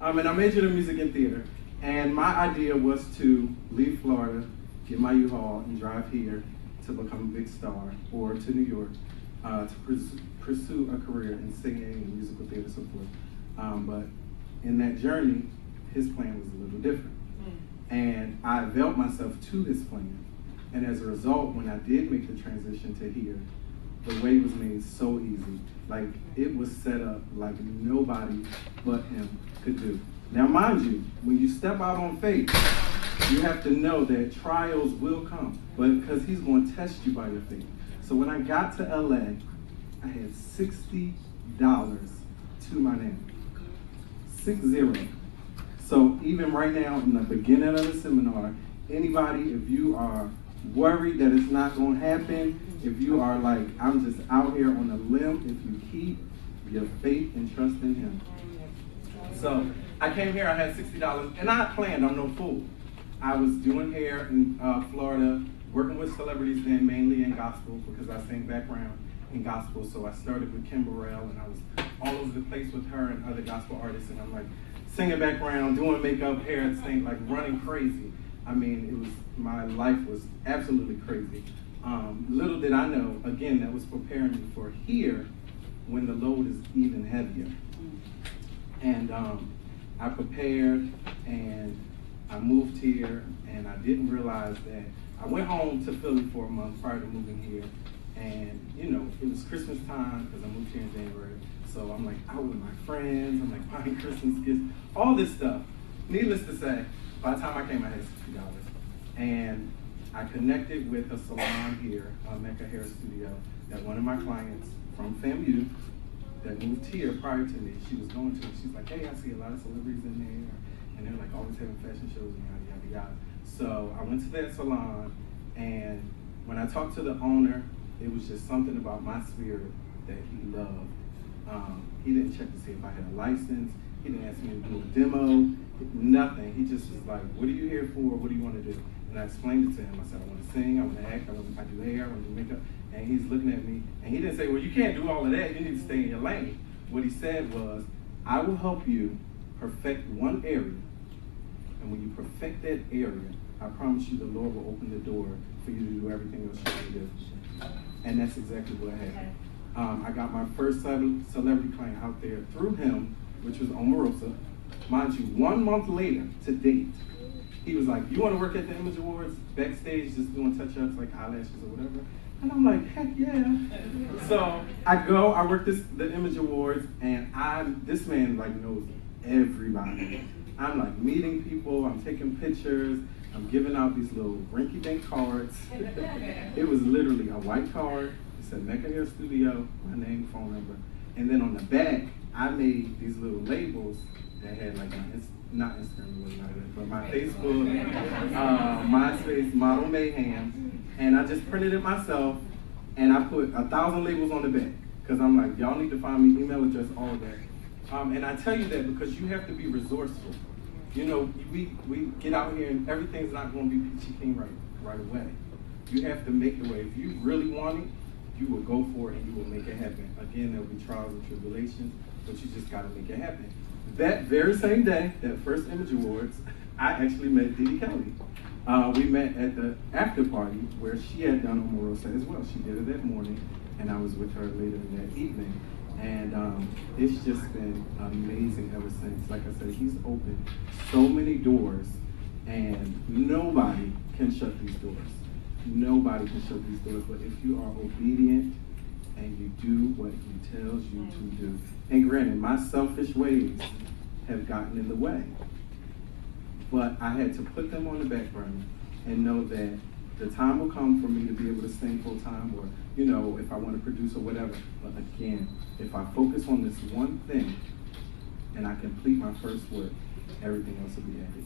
And I majored in music and theater. And my idea was to leave Florida, get my U-Haul, and drive here to become a big star, or to New York to pursue a career in singing and musical theater and so forth. But in that journey, his plan was a little different. And I availed myself to his plan. And as a result, when I did make the transition to here, the way was made so easy. Like, it was set up like nobody but him could do. Now, mind you, when you step out on faith, you have to know that trials will come, but because he's going to test you by your faith. So when I got to LA, I had $60 to my name. 60. So even right now, in the beginning of the seminar, anybody, if you are worried that it's not going to happen, if you are like, I'm just out here on a limb, if you keep your faith and trust in him. So I came here, I had $60, and I planned, I'm no fool. I was doing hair in Florida, working with celebrities then, mainly in gospel, because I sing background in gospel. So I started with Kim Burrell, and I was all over the place with her and other gospel artists, and I'm like singing background, doing makeup, hair, and things, like running crazy. I mean, it was, my life was absolutely crazy. Little did I know, again, that was preparing me for here when the load is even heavier. And I prepared, and I moved here, and I didn't realize that I went home to Philly for a month prior to moving here, and you know, it was Christmas time because I moved here in January, so I'm like out with my friends, I'm like buying Christmas gifts, all this stuff. Needless to say, by the time I came, I had $60, and I connected with a salon here, Mecca Hair Studio, that one of my clients from FAMU that moved here prior to me, she was going to, she's like, hey, I see a lot of celebrities in there, and they're like always having fashion shows and yada, yada, yada. So I went to that salon, and when I talked to the owner, it was just something about my spirit that he loved. He didn't check to see if I had a license. He didn't ask me to do a demo, nothing. He just was like, what are you here for? What do you want to do? And I explained it to him. I said, I want to sing, I want to act, I do hair, I want to do makeup. And he's looking at me, and he didn't say, well, you can't do all of that. You need to stay in your lane. What he said was, I will help you perfect one area. And when you perfect that area, I promise you the Lord will open the door for you to do everything else you want to do. And that's exactly what happened. I got my first celebrity client out there through him, which was Omarosa. Mind you, 1 month later, to date, he was like, you want to work at the Image Awards, backstage, just doing touch-ups, like eyelashes or whatever? And I'm like, heck yeah. So I go, I work the Image Awards, and this man like knows everybody. I'm like meeting people, I'm taking pictures, I'm giving out these little rinky-dink cards. It was literally a white card, it said Mecca Hair Studio, my name, phone number. And then on the back, I made these little labels that had like not Instagram, but my Facebook, MySpace, Model Mayhem, and I just printed it myself, and I put 1,000 labels on the back, because I'm like, y'all need to find me, email address, all of that. And I tell you that because you have to be resourceful. You know, we get out here and everything's not going to be peachy keen right away. You have to make the way. If you really want it, you will go for it and you will make it happen. Again, there'll be trials and tribulations, but you just got to make it happen. That very same day, that first Image Awards, I actually met Dee Kelly. We met at the after party where she had done Omarosa as well. She did it that morning, and I was with her later in that evening. And it's just been amazing ever since. Like I said, he's opened so many doors, and nobody can shut these doors. Nobody can shut these doors, but if you are obedient and you do what he tells you to do. And granted, my selfish ways have gotten in the way, but I had to put them on the back burner and know that the time will come for me to be able to sing full time, or, you know, if I want to produce or whatever. But again, if I focus on this one thing and I complete my first work, everything else will be added.